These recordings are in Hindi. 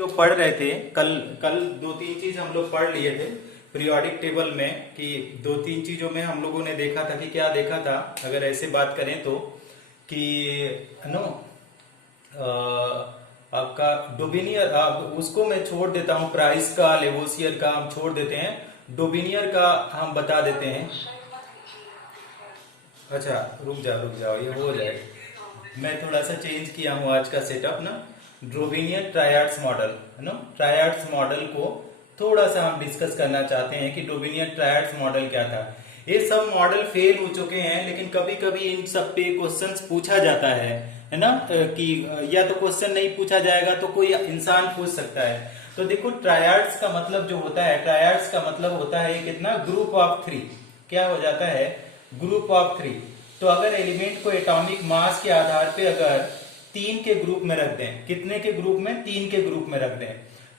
तो पढ़ रहे थे कल कल दो तीन चीज हम लोग पढ़ लिए थे पीरियोडिक टेबल में कि दो तीन चीजों में हम लोगों ने देखा था कि क्या देखा था। अगर ऐसे बात करें तो कि नो आपका डोबिनियर उसको मैं छोड़ देता हूँ, प्राइस का लेवोसियर का हम छोड़ देते हैं, डोबिनियर का हम बता देते हैं। अच्छा रुक जाओ ये हो जाएगा। मैं थोड़ा सा चेंज किया हूँ आज का सेटअप ना, ड्रोबिनियर ट्रायड्स मॉडल है ना, ट्रायड्स मॉडल को थोड़ा सा हम डिस्कस करना चाहते हैं कि डोबिनियर ट्रायड्स मॉडल क्या था। ये सब मॉडल फेल हो चुके हैं, लेकिन कभी कभी इन सब पे क्वेश्चंस पूछा जाता है ना, कि या तो क्वेश्चन नहीं पूछा जाएगा तो कोई इंसान पूछ सकता है। तो देखो ट्रायड्स का मतलब जो होता है, ट्रायड्स का मतलब होता है कितना, ग्रुप ऑफ थ्री। क्या हो जाता है, ग्रुप ऑफ थ्री। तो अगर एलिमेंट को एटॉमिक मास के आधार पे अगर तीन के ग्रुप में रख दें, कितने के ग्रुप में, तीन के ग्रुप में रख दें,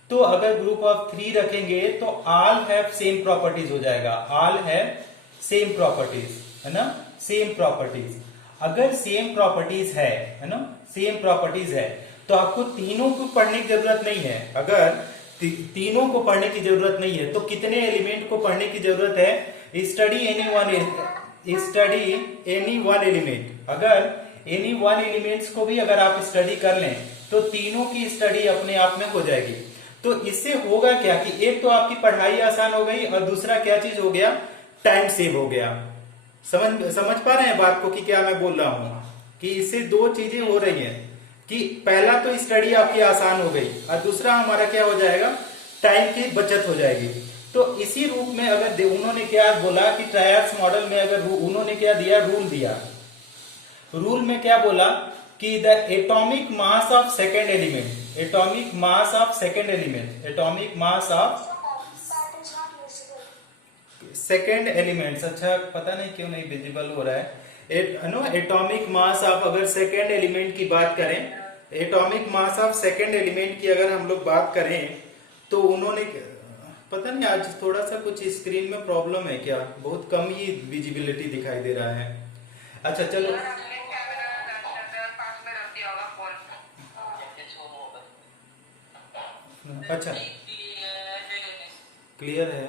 तो अगर ग्रुप ऑफ थ्री रखेंगे तो ऑल हैव सेम प्रॉपर्टीज हो जाएगा, ऑल हैव सेम प्रॉपर्टीज है ना, सेम प्रॉपर्टीज। अगर सेम प्रॉपर्टीज है ना, सेम प्रॉपर्टीज है तो आपको तीनों को पढ़ने की जरूरत नहीं है। अगर तीनों को पढ़ने की जरूरत नहीं है तो कितने एलिमेंट को पढ़ने की जरूरत है, स्टडी एनी वन एलिमेंट। अगर एनी वन एलिमेंट्स को भी अगर आप स्टडी कर लें तो तीनों की स्टडी अपने आप में हो जाएगी। तो इससे होगा क्या कि एक तो आपकी पढ़ाई आसान हो गई और दूसरा क्या चीज हो गया, टाइम सेव हो गया। समझ पा रहे हैं बात को कि क्या मैं बोल रहा हूं, कि इससे दो चीजें हो रही हैं कि पहला तो स्टडी आपकी आसान हो गई और दूसरा हमारा क्या हो जाएगा, टाइम की बचत हो जाएगी। तो इसी रूप में अगर उन्होंने क्या बोला कि ट्रायड्स मॉडल में अगर उन्होंने क्या दिया, रूल दिया। रूल में क्या बोला कि the atomic mass of second element, atomic mass of second element, atomic mass of second elements, अच्छा पता नहीं क्यों नहीं विजिबल हो रहा है नो, एटॉमिक मास ऑफ अगर सेकेंड एलिमेंट की बात करें, atomic mass of second element की अगर हम लोग बात करें तो उन्होंने, पता नहीं आज थोड़ा सा कुछ स्क्रीन में प्रॉब्लम है क्या, बहुत कम ही विजिबिलिटी दिखाई दे रहा है। अच्छा चलो अच्छा क्लियर है,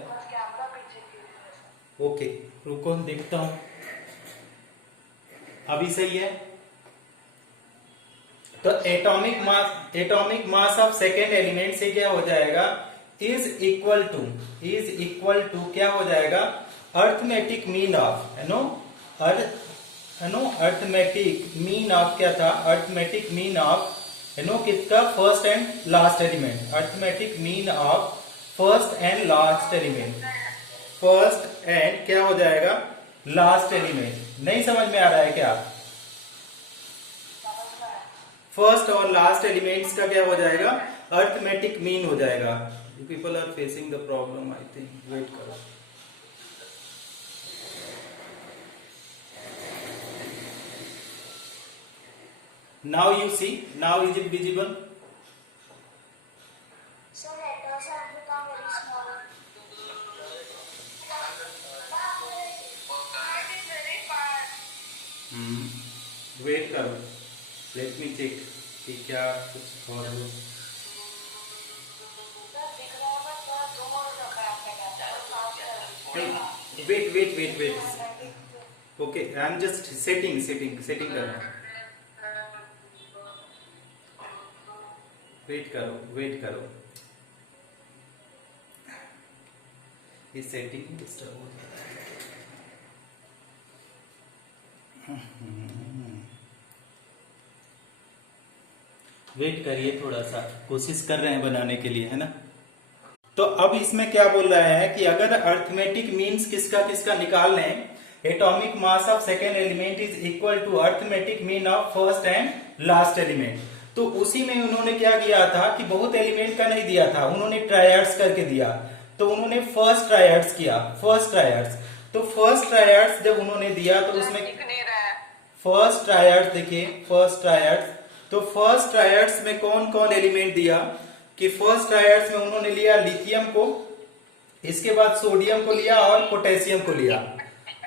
ओके रुको देखता हूं, अभी सही है। तो atomic mass of second element से क्या हो जाएगा, इज इक्वल टू क्या हो जाएगा, arithmetic mean of arithmetic mean of क्या था, अर्थमेटिक मीन ऑफ किसका, first and last element, arithmetic mean of first and last element, first and क्या हो जाएगा, लास्ट एलिमेंट। नहीं समझ में आ रहा है क्या, फर्स्ट और लास्ट एलिमेंट्स का क्या हो जाएगा, अर्थमेटिक मीन हो जाएगा। People are facing the problem, I think, wait करो। Now you see, now is it visible, wait करो, लेट मी चेक कि क्या कुछ और हो। Wait okay, I am just setting कर रहा हूँ, वेट करो, ये सेटिंग डिस्टर्ब हो जाता है। वेट करिए, थोड़ा सा कोशिश कर रहे हैं बनाने के लिए, है ना। तो अब इसमें क्या बोल रहा है कि अगर अर्थमेटिक मीन्स किसका किसका निकाल लें, atomic mass of second element is equal to arithmetic mean of first and last element. तो उसी में उन्होंने क्या किया था कि बहुत एलिमेंट का नहीं दिया था, उन्होंने ट्रायड्स करके दिया। तो उन्होंने फर्स्ट ट्रायड्स किया, फर्स्ट ट्रायड्स। तो फर्स्ट ट्रायड्स जब उन्होंने दिया तो उसमें फर्स्ट ट्रायड्स देखिए, फर्स्ट ट्रायड्स, तो फर्स्ट ट्रायड्स में कौन कौन एलिमेंट दिया कि फर्स्ट ट्रायड्स में उन्होंने लिया लिथियम को, इसके बाद सोडियम को लिया और पोटेशियम को लिया।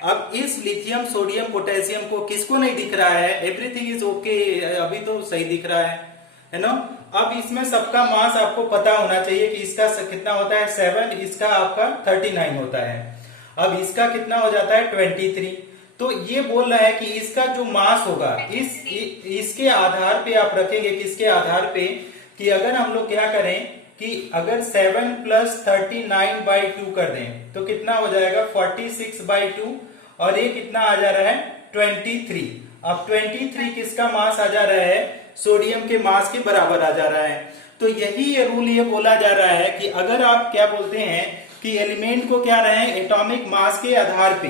अब इस लिथियम सोडियम पोटेशियम को किसको नहीं दिख रहा है, एवरीथिंग इज ओके, अभी तो सही दिख रहा है है ना। अब इसमें सबका मास आपको पता होना चाहिए कि इसका कितना होता है 7, इसका आपका 39 होता है। अब इसका कितना हो जाता है 23। तो ये बोल रहा है कि इसका जो मास होगा इसके आधार पे आप रखेंगे, किसके आधार पे, कि अगर हम लोग क्या करें कि अगर 7 प्लस 39/2 कर दें तो कितना हो जाएगा 46/2, और ये कितना आ जा रहा है 23। अब 23 किसका मास आ जा रहा है, सोडियम के मास के बराबर आ जा रहा है। तो यही ये रूल ये बोला जा रहा है कि अगर आप क्या बोलते हैं कि एलिमेंट को क्या रहे एटॉमिक मास के आधार पे,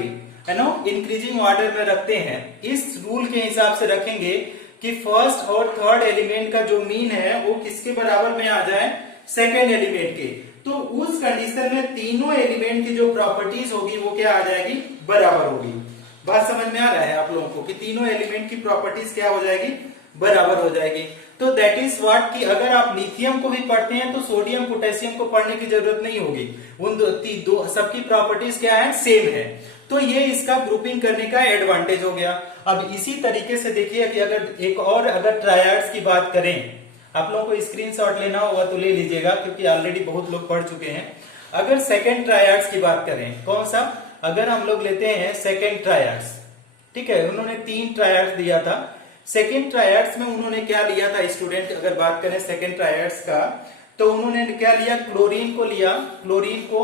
है ना, इंक्रीजिंग ऑर्डर में रखते हैं, इस रूल के हिसाब से रखेंगे कि फर्स्ट और थर्ड एलिमेंट का जो मीन है वो किसके बराबर में आ जाए, सेकेंड एलिमेंट के। तो उस कंडीशन में तीनों एलिमेंट की जो प्रॉपर्टीज होगी वो क्या आ जाएगी, बराबर होगी। बात समझ में आ रहा है आप लोगों को कि तीनों एलिमेंट की प्रॉपर्टीज क्या हो जाएगी, बराबर हो जाएगी। तो दैट इज व्हाट कि अगर आप लिथियम को भी पढ़ते हैं तो सोडियम पोटेशियम को पढ़ने की जरूरत नहीं होगी, उन दो सबकी प्रॉपर्टीज क्या है, सेम है। तो ये इसका ग्रुपिंग करने का एडवांटेज हो गया। अब इसी तरीके से देखिए कि अगर एक और अगर ट्रायड्स की बात करें, आप लोगों को स्क्रीनशॉट लेना होगा तो ले लीजिएगा क्योंकि ऑलरेडी बहुत लोग पढ़ चुके हैं। अगर सेकेंड ट्रायड्स की बात करें, कौन सा, अगर हम लोग लेते हैं सेकेंड ट्रायड्स, ठीक है, उन्होंने 3 ट्रायड्स दिया था। सेकेंड ट्रायड्स में उन्होंने क्या लिया था स्टूडेंट, अगर बात करें सेकेंड ट्रायड्स का, तो उन्होंने क्या लिया, क्लोरीन को लिया, क्लोरीन को,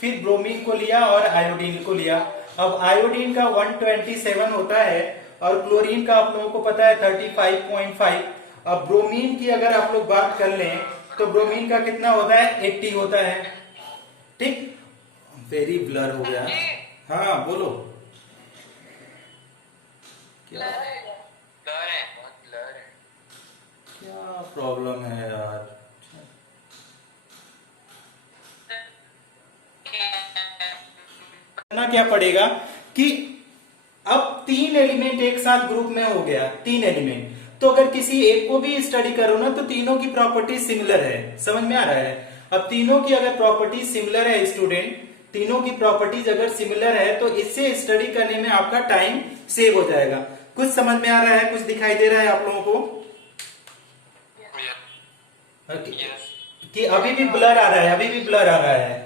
फिर ब्रोमीन को लिया और आयोडीन को लिया। अब आयोडीन का 127 होता है और क्लोरीन का आप लोगों को पता है 35.5। अब ब्रोमीन की अगर आप लोग बात कर लें तो ब्रोमीन का कितना होता है 80 होता है। ठीक, वेरी ब्लर हो गया। हाँ बोलो, क्या क्या प्रॉब्लम है यार, ना क्या पड़ेगा कि अब 3 एलिमेंट एक साथ ग्रुप में हो गया, 3 एलिमेंट, तो अगर किसी एक को भी स्टडी करो ना तो तीनों की प्रॉपर्टी सिमिलर है, समझ में आ रहा है। अब तीनों की अगर प्रॉपर्टी सिमिलर है स्टूडेंट, तीनों की प्रॉपर्टीज अगर सिमिलर है तो इससे स्टडी करने में आपका टाइम सेव हो जाएगा। कुछ समझ में आ रहा है, कुछ दिखाई दे रहा है आप लोगों को कि अभी भी ब्लर आ रहा है, अभी भी ब्लर आ रहा है,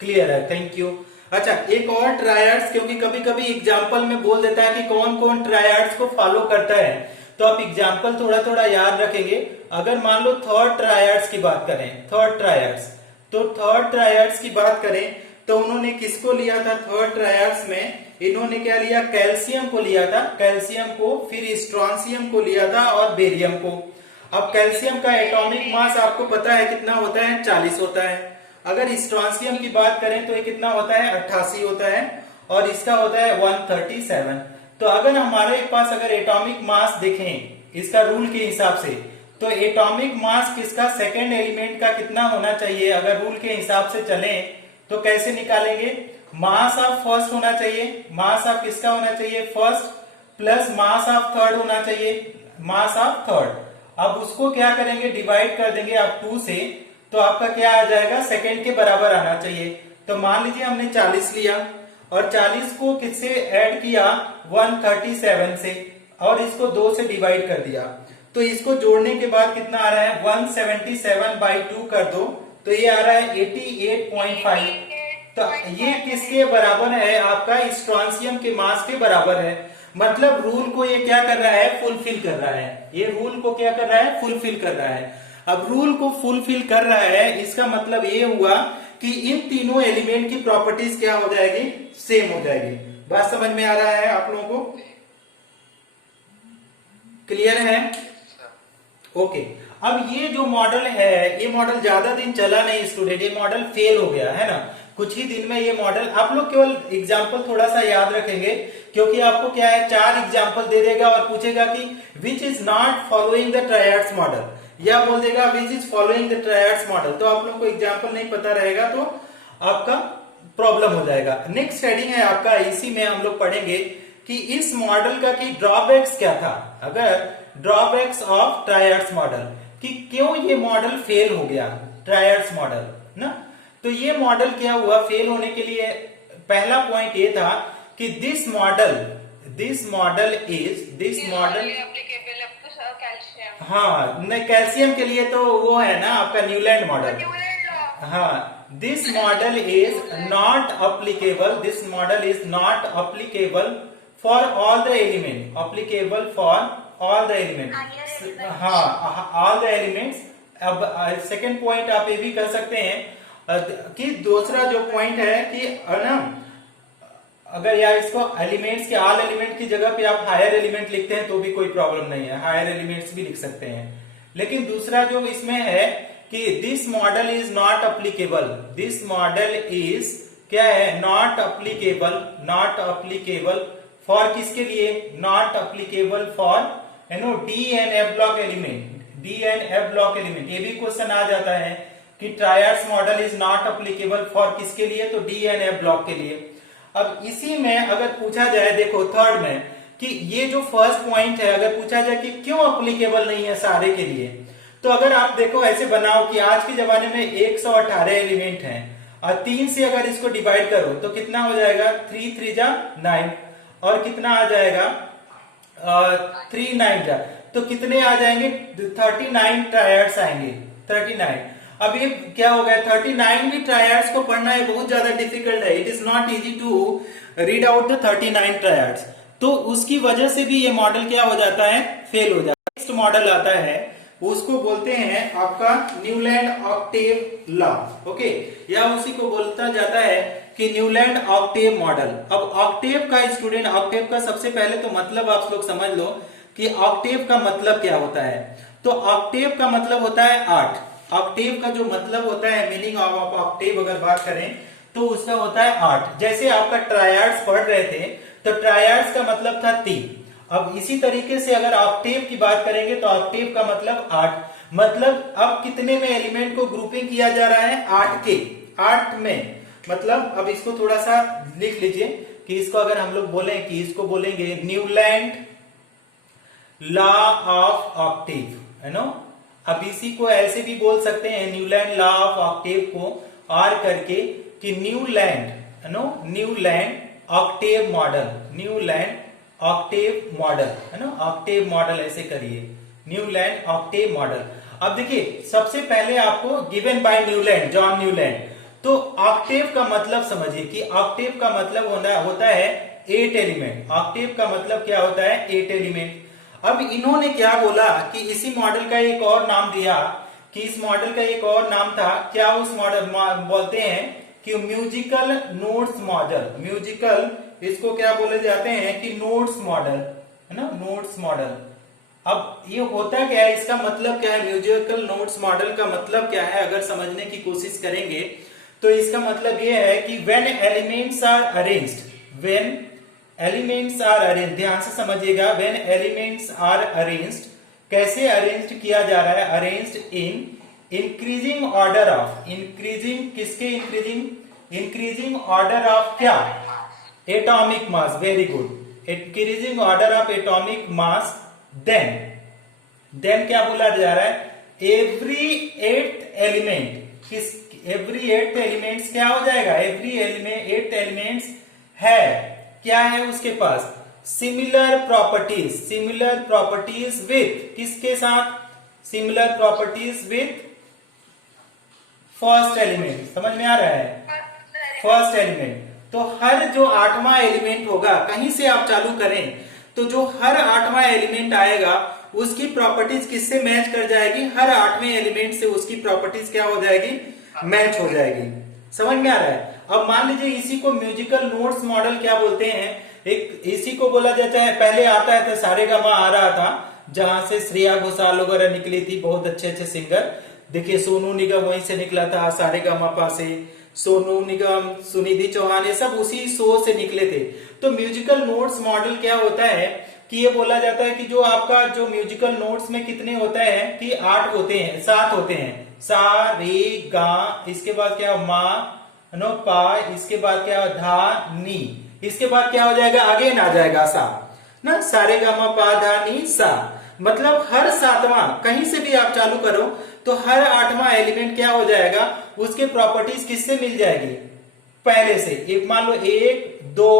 क्लियर है, थैंक यू। अच्छा, एक और ट्रायड्स, क्योंकि कभी कभी एग्जाम्पल में बोल देता है कि कौन कौन ट्रायड्स को फॉलो करता है, तो आप एग्जाम्पल थोड़ा थोड़ा याद रखेंगे। अगर मान लो थर्ड ट्रायड्स की बात करें, थर्ड ट्रायड्स, तो थर्ड ट्रायड्स की बात करें तो उन्होंने किसको लिया था, थर्ड ट्रायड्स में इन्होंने क्या लिया, कैल्शियम को लिया था, कैल्शियम को, फिर स्ट्रॉन्शियम को लिया था और बेरियम को। अब कैल्शियम का एटॉमिक मास आपको पता है कितना होता है, 40 होता है। अगर स्ट्रॉन्शियम की बात करें तो ये कितना होता है, 88 होता है, और इसका होता है 137। तो अगर हमारे पास अगर एटॉमिक मास देखें इसका रूल के हिसाब से, तो एटॉमिक मास किसका, सेकेंड एलिमेंट का कितना होना चाहिए, अगर रूल के हिसाब से चलें तो कैसे निकालेंगे, मास ऑफ फर्स्ट होना चाहिए, मास ऑफ किसका होना चाहिए, first, plus mass of third होना चाहिए, मास ऑफ थर्ड। अब उसको क्या करेंगे, डिवाइड कर देंगे आप 2 से, तो आपका क्या आ जाएगा, सेकेंड के बराबर आना चाहिए। तो मान लीजिए हमने 40 लिया और 40 को किससे ऐड किया, 137 से, और इसको 2 से डिवाइड कर दिया, तो इसको जोड़ने के बाद कितना आ रहा है, 177/2 कर दो तो ये आ रहा है 88.5। तो ये किसके बराबर है, आपका स्ट्रॉन्शियम के मास के बराबर है। मतलब रूल को ये क्या कर रहा है, फुलफिल कर रहा है, ये रूल को क्या कर रहा है, फुलफिल कर रहा है। अब रूल को फुलफिल कर रहा है, इसका मतलब ये हुआ कि इन तीनों एलिमेंट की प्रॉपर्टीज क्या हो जाएगी, सेम हो जाएगी। बात समझ में आ रहा है आप लोगों को, क्लियर है, ओके। अब ये जो मॉडल है, ये मॉडल ज्यादा दिन चला नहीं स्टूडेंट, ये मॉडल फेल हो गया है ना, कुछ ही दिन में ये मॉडल, आप लोग केवल एग्जाम्पल थोड़ा सा याद रखेंगे क्योंकि आपको क्या है 4 एग्जाम्पल दे देगा और पूछेगा कि which is not following the triads model, या बोल देगा which is following the triads model. तो आप लोग को एग्जाम्पल नहीं पता रहेगा तो आपका प्रॉब्लम हो जाएगा। नेक्स्ट हेडिंग है आपका, इसी में हम लोग पढ़ेंगे कि इस मॉडल का की ड्रॉबैक्स क्या था, अगर ड्रॉबैक्स ऑफ ट्रायड्स मॉडल, कि क्यों ये मॉडल फेल हो गया, ट्रायड्स मॉडल ना। तो ये मॉडल क्या हुआ फेल होने के लिए, पहला पॉइंट ये था कि this model is, this model हाँ, नहीं कैल्शियम के लिए तो वो है ना आपका न्यूलैंड मॉडल। Newland law. हाँ, this model is not applicable, this model is not applicable for all the element, applicable for all the element. हाँ, ऑल द एलिमेंट्स। अब सेकेंड पॉइंट आप ये भी कर सकते हैं कि दूसरा जो पॉइंट है कि ना, अगर या इसको एलिमेंट्स के ऑल एलिमेंट की जगह पे आप हायर एलिमेंट लिखते हैं तो भी कोई प्रॉब्लम नहीं है, हायर एलिमेंट्स भी लिख सकते हैं। लेकिन दूसरा जो इसमें है कि this model is not applicable, this model is क्या है, not applicable, not applicable for किसके लिए, not applicable for D and F block element, D and F block element. ये भी क्वेश्चन आ जाता है कि triads model is not applicable for किसके लिए, तो डी एंड एफ ब्लॉक के लिए। अब इसी में अगर पूछा जाए, देखो थर्ड में, कि ये जो फर्स्ट पॉइंट है अगर पूछा जाए कि क्यों अप्लीकेबल नहीं है सारे के लिए, तो अगर आप देखो ऐसे बनाओ कि आज के जमाने में 118 एलिमेंट हैं और 3 से अगर इसको डिवाइड करो तो कितना हो जाएगा, 3 3 जा 9 और कितना आ जाएगा 3 9 जा, तो कितने आ जाएंगे, 39 ट्रायड्स आएंगे, 39। अब ये क्या हो गया, 39 भी ट्रायड्स को पढ़ना है बहुत ज्यादा डिफिकल्ट है, it is not easy to read out the 39 triads, तो उसकी वजह से भी ये मॉडल क्या हो जाता है, फेल हो जाता है। नेक्स्ट मॉडल आता है, उसको बोलते हैं आपका न्यूलैंड ऑक्टेव लॉ, ओके, या उसी को बोलता जाता है कि न्यूलैंड ऑक्टेव मॉडल। अब ऑक्टेव का स्टूडेंट, ऑक्टेव का सबसे पहले तो मतलब आप लोग समझ लो कि ऑक्टेव का मतलब क्या होता है। तो ऑक्टेव का मतलब होता है 8। ऑक्टेव का जो मतलब होता है, मीनिंग ऑफ ऑक्टेव अगर बात करें तो उसका होता है 8। जैसे आपका ट्रायड्स पढ़ रहे थे तो ट्रायड्स का मतलब था 3। अब इसी तरीके से अगर ऑक्टेव की बात करेंगे तो ऑक्टेव का मतलब 8। मतलब अब कितने में एलिमेंट को ग्रुपिंग किया जा रहा है, 8 के, 8 में। मतलब अब इसको थोड़ा सा लिख लीजिए कि इसको अगर हम लोग बोले कि इसको बोलेंगे न्यूलैंड लॉ ऑफ ऑक्टेव, है ना। अब इसी को ऐसे भी बोल सकते हैं न्यूलैंड लॉ ऑफ ऑक्टेव को आर करके कि न्यूलैंड, है ना, Newland octave model, Newland octave model, है ना, ऑक्टेव मॉडल ऐसे करिए, न्यूलैंड ऑक्टेव मॉडल। अब देखिए सबसे पहले आपको given by Newland, John Newland, तो ऑक्टेव का मतलब समझिए कि ऑक्टेव का मतलब होता है 8 एलिमेंट। ऑक्टेव का मतलब क्या होता है, 8 एलिमेंट। अब इन्होंने क्या बोला कि इसी मॉडल का एक और नाम दिया, कि इस मॉडल का एक और नाम था, क्या उस मॉडल बोलते हैं कि म्यूजिकल नोट्स मॉडल, म्यूजिकल, इसको क्या बोले जाते हैं कि नोट्स मॉडल, है ना, नोट्स मॉडल। अब ये होता क्या है, इसका मतलब क्या है, म्यूजिकल नोट्स मॉडल का मतलब क्या है, अगर समझने की कोशिश करेंगे तो इसका मतलब ये है कि when elements are arranged, when elements are arrange, ध्यान से समझिएगा, व्हेन एलिमेंट्स आर अरेंज्ड, कैसे अरेंज्ड किया जा रहा है, arranged in increasing order of, increasing किसके, इंक्रीजिंग, इंक्रीजिंग ऑर्डर ऑफ क्या, atomic mass, very good, increasing order of atomic mass, then क्या बोला जा रहा है, एवरी 8th एलिमेंट, किस, एवरी 8th एलिमेंट्स क्या हो जाएगा, एवरी एलिमेंट 8th एलिमेंट्स है, क्या है उसके पास, similar properties, similar properties with, किसके साथ, similar properties with first element, समझ में आ रहा है, फर्स्ट एलिमेंट। तो हर जो 8वां एलिमेंट होगा, कहीं से आप चालू करें तो जो हर 8वां एलिमेंट आएगा उसकी प्रॉपर्टीज किससे मैच कर जाएगी, हर 8वें एलिमेंट से उसकी प्रॉपर्टीज क्या हो जाएगी, मैच हो जाएगी। समझ में आ रहा है। अब मान लीजिए इसी को म्यूजिकल नोट्स मॉडल क्या बोलते हैं, एक इसी को बोला जाता है, पहले आता है तो सारेगामा आ रहा था, जहां से श्रेया घोषाल वगैरह निकली थी, बहुत अच्छे अच्छे सिंगर। देखिए सोनू निगम वहीं से निकला था, सारेगामा से, सोनू निगम, सुनिधि चौहान, ये सब उसी शो से निकले थे। तो म्यूजिकल नोट्स मॉडल क्या होता है कि ये बोला जाता है कि जो आपका जो म्यूजिकल नोट्स में कितने होता है कि 8 होते हैं, 7 होते हैं, सा रे गा, इसके बाद क्या मा, नो पा, इसके बाद क्या धा नी, इसके बाद क्या हो जाएगा, आगे ना जाएगा सा, ना सारे गा मा पा धा नी सा। मतलब हर 7वां कहीं से भी आप चालू करो तो हर 8वां एलिमेंट क्या हो जाएगा, उसके प्रॉपर्टीज किससे मिल जाएगी, पहले से। एक मान लो 1 2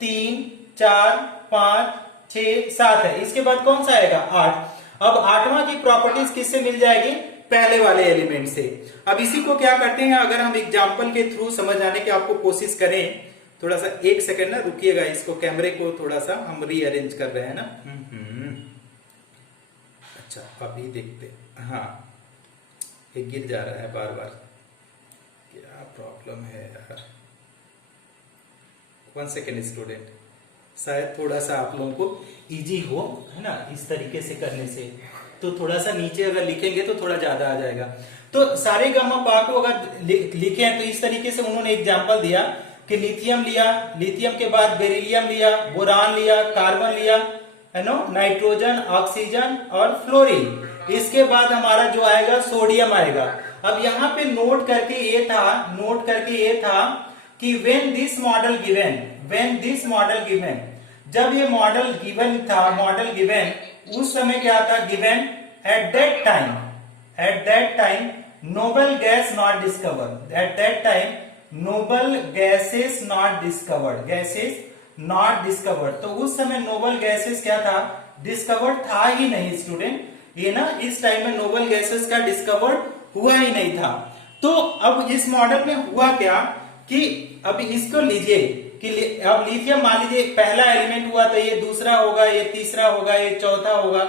3 4 5 6 7 है, इसके बाद कौन सा आएगा, 8। अब आठवां की प्रॉपर्टीज किससे मिल जाएगी? पहले वाले एलिमेंट से। अब इसी को क्या करते हैं, अगर हम एग्जाम्पल के थ्रू समझ आने की आपको कोशिश करें, थोड़ा सा एक सेकंड ना रुकिएगा, इसको कैमरे को थोड़ा सा हम रीअरेंज कर रहे हैं ना। अच्छा अभी देखते, हाँ ये गिर जा रहा है बार बार, क्या प्रॉब्लम है यार। 1 सेकेंड स्टूडेंट, शायद थोड़ा सा आप लोगों को इजी हो, है ना, इस तरीके से करने से। तो थोड़ा सा नीचे अगर लिखेंगे तो थोड़ा ज्यादा आ जाएगा। तो सारे गामा पा को अगर लिखे हैं तो इस तरीके से उन्होंने एग्जांपल दिया कि लिथियम लिया, लिथियम के बाद बेरिलियम लिया, बोरान लिया, कार्बन लिया, है नो, नाइट्रोजन, ऑक्सीजन और फ्लोरीन। इसके बाद हमारा जो आएगा सोडियम आएगा। अब यहाँ पे नोट करके ये था कि व्हेन दिस मॉडल गिवन, जब ये मॉडल गिवन था, उस समय क्या था given? At that time noble gas not discovered, noble gases not discovered. तो उस समय नोबल गैसेस क्या था? डिस्कवर्ड था ही नहीं स्टूडेंट, ये ना इस टाइम में नोबल गैसेस का डिस्कवर्ड हुआ ही नहीं था। तो अब इस मॉडल में हुआ क्या कि अब इसको लीजिए कि अब लिथियम मान लीजिए पहला एलिमेंट हुआ तो ये दूसरा होगा, ये तीसरा होगा, ये चौथा होगा,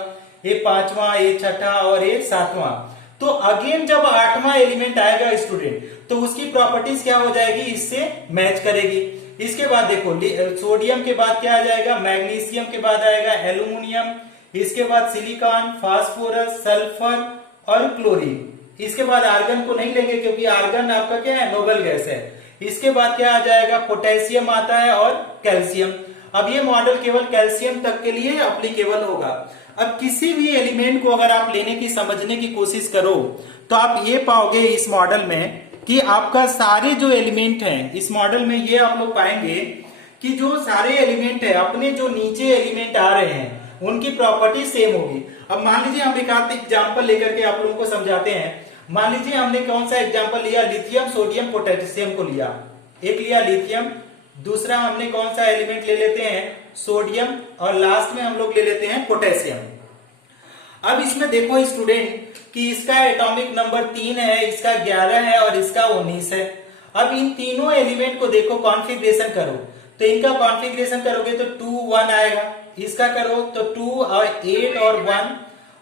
ये पांचवा, ये छठा और ये सातवां। तो अगेन जब आठवां एलिमेंट आएगा स्टूडेंट तो उसकी प्रॉपर्टीज क्या हो जाएगी? इससे मैच करेगी। इसके बाद देखो सोडियम के बाद क्या आ जाएगा? मैग्नीशियम के बाद आएगा एल्यूमिनियम, इसके बाद सिलिकॉन, फास्फोरस, सल्फर और क्लोरीन। इसके बाद आर्गन को नहीं लेंगे क्योंकि आर्गन आपका क्या है? नोबल गैस है। इसके बाद क्या आ जाएगा? पोटेशियम आता है और कैल्शियम। अब ये मॉडल केवल कैल्शियम तक के लिए एप्लीकेबल होगा। अब किसी भी एलिमेंट को अगर आप लेने की समझने की कोशिश करो तो आप ये पाओगे इस मॉडल में कि आपका सारे जो एलिमेंट हैं इस मॉडल में, ये आप लोग पाएंगे कि जो सारे एलिमेंट है अपने जो नीचे एलिमेंट आ रहे हैं उनकी प्रॉपर्टी सेम होगी। अब मान लीजिए हम एक आध एग्जाम्पल लेकर के आप लोगों को समझाते हैं। मान लीजिए हमने कौन सा एग्जाम्पल लिया? लिथियम, सोडियम, पोटेशियम को लिया। एक लिया लिथियम, दूसरा हमने कौन सा एलिमेंट ले लेते हैं? सोडियम, और लास्ट में हम लोग ले लेते हैं पोटेशियम। अब इसमें देखो स्टूडेंट कि इसका एटॉमिक नंबर 3 है, इसका 11 है और इसका 19 है। अब इन तीनों एलिमेंट को देखो, कॉन्फ़िगरेशन करो तो इनका कॉन्फ़िगरेशन करोगे तो 2 1 आएगा, इसका करो तो 2 और 8 और 1।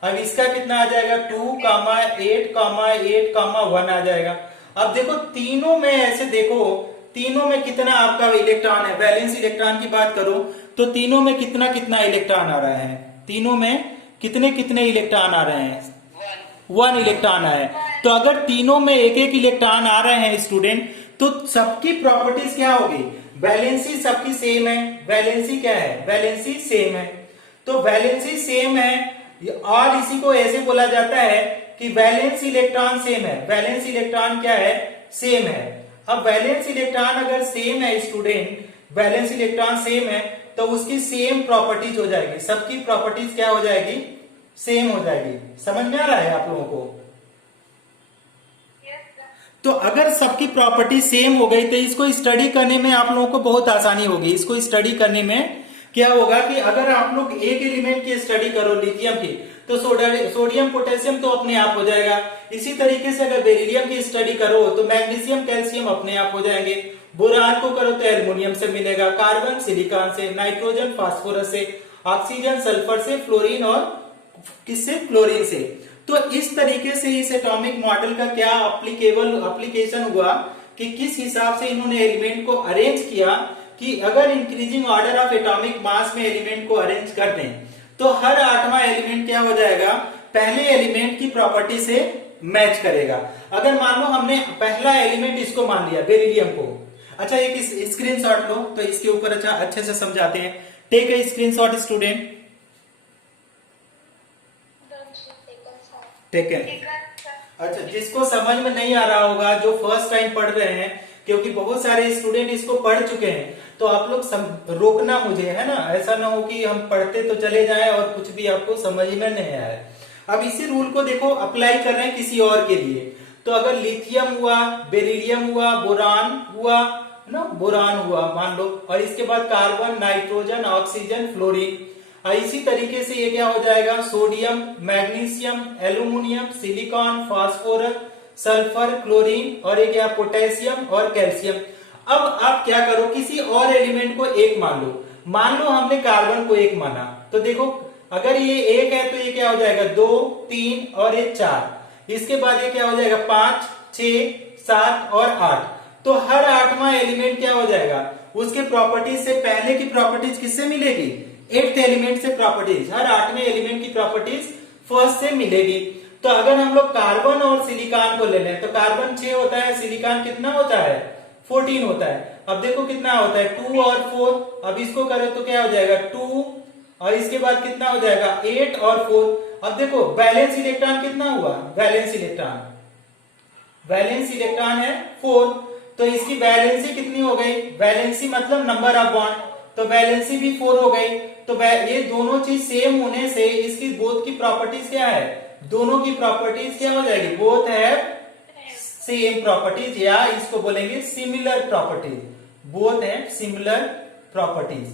अब इसका कितना आ जाएगा? 2, 8, 1 आ जाएगा। अब देखो तीनों में ऐसे देखो, तीनों में कितना आपका इलेक्ट्रॉन है? वैलेंस इलेक्ट्रॉन की बात करो तो तीनों में कितना कितना इलेक्ट्रॉन आ रहा है? तीनों में कितने कितने इलेक्ट्रॉन आ रहे हैं? 1 इलेक्ट्रॉन है। तो अगर तीनों में एक एक इलेक्ट्रॉन आ रहे हैं स्टूडेंट तो सबकी प्रॉपर्टीज क्या होगी? वैलेंसी सबकी सेम है। वैलेंसी क्या है? वैलेंसी सेम है। तो वैलेंसी सेम है और इसी को ऐसे बोला जाता है कि वैलेंस इलेक्ट्रॉन सेम है। वैलेंस इलेक्ट्रॉन क्या है? सेम है। अब वैलेंस इलेक्ट्रॉन अगर सेम है स्टूडेंट, वैलेंस इलेक्ट्रॉन सेम है तो उसकी सेम प्रॉपर्टीज हो जाएगी। सबकी प्रॉपर्टीज क्या हो जाएगी? सेम हो जाएगी। समझ में आ रहा है आप लोगों को? तो अगर सबकी प्रॉपर्टी सेम हो गई तो इसको स्टडी करने में आप लोगों को बहुत आसानी होगी। इसको स्टडी करने में क्या होगा कि अगर आप लोग एक एलिमेंट की स्टडी करो लिथियम की तो सोडियम पोटेशियम तो अपने आप हो जाएगा। इसी तरीके से अगर बेरिलियम की स्टडी करो तो मैग्नीशियम कैल्शियम अपने आप हो जाएंगे। बोरान को करो तो एल्युमिनियम से मिलेगा, कार्बन सिलिकॉन से, नाइट्रोजन फास्फोरस से, ऑक्सीजन सल्फर से, फ्लोरीन और किससे? क्लोरीन से। तो इस तरीके से इस एटॉमिक मॉडल का क्या एप्लीकेशन हुआ कि किस हिसाब से इन्होंने एलिमेंट को अरेंज किया कि अगर इंक्रीजिंग ऑर्डर ऑफ एटॉमिक मास में एलिमेंट को अरेंज कर दें तो हर 8वां एलिमेंट क्या हो जाएगा? पहले एलिमेंट की प्रॉपर्टी से मैच करेगा। अगर मान लो हमने पहला एलिमेंट इसको मान लिया बेरिलियम को, अच्छा एक स्क्रीनशॉट लो तो इसके ऊपर अच्छा अच्छे से समझाते हैं। Take a screenshot student. Taken. अच्छा, जिसको समझ में नहीं आ रहा होगा, जो फर्स्ट टाइम पढ़ रहे हैं, क्योंकि बहुत सारे स्टूडेंट इसको पढ़ चुके हैं, तो आप लोग रोकना मुझे, है ना, ऐसा ना हो कि हम पढ़ते तो चले जाएं और कुछ भी आपको समझ में नहीं आए। अब इसी रूल को देखो अप्लाई कर रहे हैं किसी और के लिए। तो अगर लिथियम हुआ, बेरिलियम हुआ, बोरान हुआ ना, बोरान हुआ मान लो, और इसके बाद कार्बन, नाइट्रोजन, ऑक्सीजन, फ्लोरीन। इसी तरीके से ये क्या हो जाएगा, sodium, magnesium, aluminium, silicon, phosphorus, sulphur, chlorine और एक क्या पोटेशियम और कैल्शियम। अब आप क्या करो, किसी और एलिमेंट को एक मान लो हमने कार्बन को एक माना, तो देखो अगर ये एक है तो ये क्या हो जाएगा 2, 3 और ये 4, इसके बाद ये क्या हो जाएगा 5, 6, 7 और 8। तो हर 8वां एलिमेंट क्या हो जाएगा, उसके प्रॉपर्टीज से पहले की प्रॉपर्टीज किससे मिलेगी, 8th एलिमेंट से प्रॉपर्टीज, हर 8वें एलिमेंट की प्रॉपर्टीज फर्स्ट से मिलेगी। तो अगर हम लोग कार्बन और सिलिकॉन को ले लें तो कार्बन 6 होता है, सिलिकॉन कितना होता है 14 होता है। अब देखो कितना होता है 2 और 4, अब इसको करो तो क्या हो जाएगा 2 और इसके बाद कितना हो जाएगा 8 और 4। अब देखो वैलेंस इलेक्ट्रॉन कितना हुआ, वैलेंस इलेक्ट्रॉन है 4, तो इसकी वैलेंसी कितनी हो गई, वैलेंसी मतलब नंबर ऑफ बॉन्ड, तो वैलेंसी भी 4 हो गई। तो ये दोनों चीज सेम होने से इसकी बोथ की प्रॉपर्टीज क्या है, दोनों की प्रॉपर्टीज क्या हो जाएगी, बोथ है सेम प्रॉपर्टीज, या इसको बोलेंगे सिमिलर प्रॉपर्टीज, बोथ है सिमिलर प्रॉपर्टीज।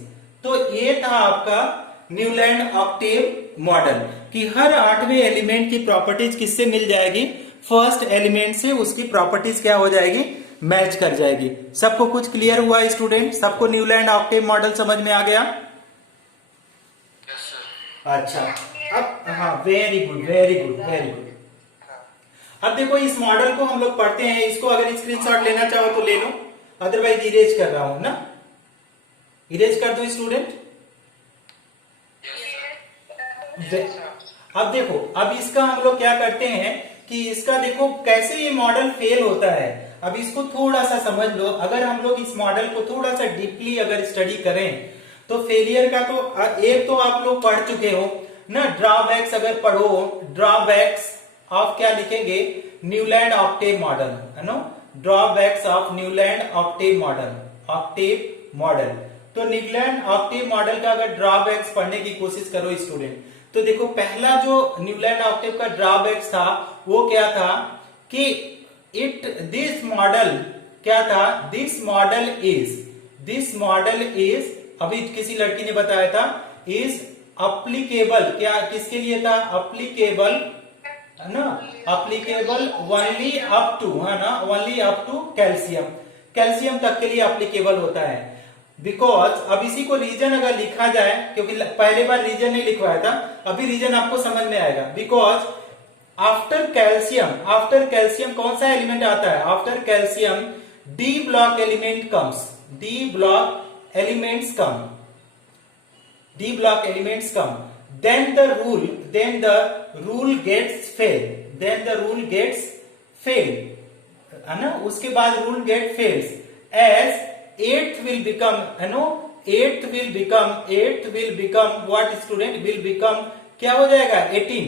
तो ये था आपका न्यूलैंड ऑक्टेव मॉडल कि हर 8वें एलिमेंट की प्रॉपर्टीज किससे मिल जाएगी, फर्स्ट एलिमेंट से उसकी प्रॉपर्टीज क्या हो जाएगी, मैच कर जाएगी। सबको कुछ क्लियर हुआ स्टूडेंट, सबको न्यूलैंड ऑक्टेव मॉडल समझ में आ गया? अच्छा, अब हाँ very good very good very good. अब देखो इस मॉडल को हम लोग पढ़ते हैं, इसको अगर स्क्रीनशॉट लेना चाहो तो ले लो, अदरवाइज इरेज कर रहा हूं ना, इरेज कर दो स्टूडेंट। अब देखो, अब इसका हम लोग क्या करते हैं कि इसका देखो कैसे ये मॉडल फेल होता है। अब इसको थोड़ा सा समझ लो, अगर हम लोग इस मॉडल को थोड़ा सा डीपली अगर स्टडी करें तो फेलियर का तो एक तो आप लोग पढ़ चुके हो ना, ड्रॉबैक्स अगर पढ़ो, ड्रॉबैक्स ऑफ क्या लिखेंगे, न्यूलैंड ऑक्टेव मॉडल, है ना, drawbacks of Newland octave model. तो न्यूलैंड ऑक्टेव मॉडल का अगर ड्रॉबैक्स पढ़ने की कोशिश करो स्टूडेंट, तो देखो पहला जो न्यूलैंड ऑक्टेव का ड्रॉबैक्स था वो क्या था कि दिस मॉडल क्या था, दिस मॉडल इज अभी किसी लड़की ने बताया था, इज अप्लीकेबल, क्या किसके लिए था, अप्लीकेबल है ना, अप्लीकेबल ओनली अप टू, है ना, ओनली अप टू कैल्शियम तक के लिए अप्लीकेबल होता है। बिकॉज अब इसी को रीजन अगर लिखा जाए, क्योंकि पहले बार रीजन नहीं लिखवाया था, अभी रीजन आपको समझ में आएगा। बिकॉज आफ्टर कैल्शियम कौन सा एलिमेंट आता है, after calcium d block element comes, d block elements come, then the rule gets fail, है ना, उसके बाद rule get fails, as 8th will become, है नो, 8th will become what student, will become क्या हो जाएगा 18,